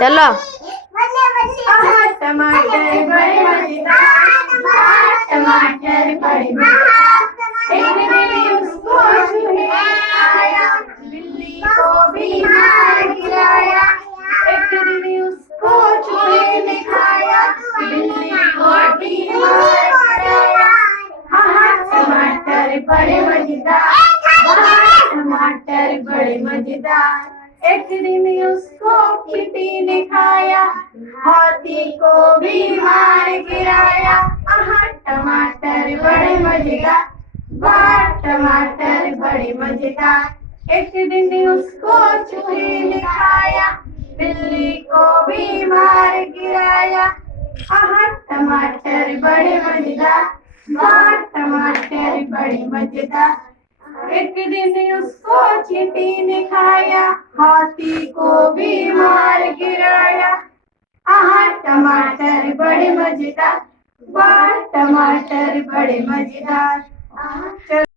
चलो। टमाटर बड़े मजेदार, टमाटर बड़े मजेदार। एक दिन उसको चूहे आया, बिल्ली को भी मार गिराया। एक दिन उसको चूहे ने खाया, बिल्ली को भी मार गिराया। टमाटर बड़े मजेदार, टमाटर बड़े मजेदार। एक दिन उसको चींटी ने खाया, हाथी को भी मार गिराया। टमाटर बड़े मजेदार, वाह टमाटर बड़े मजेदार। एक दिन उसको चूहे ने खाया, बिल्ली को भी मार गिराया। टमाटर बड़े मजेदार, वाह टमाटर बड़े मजेदार। एक दिन उसको चींटी ने खाया, हाथी को भी मार गिराया। टमाटर बड़े मजेदार, वाह टमाटर बड़े मजेदार।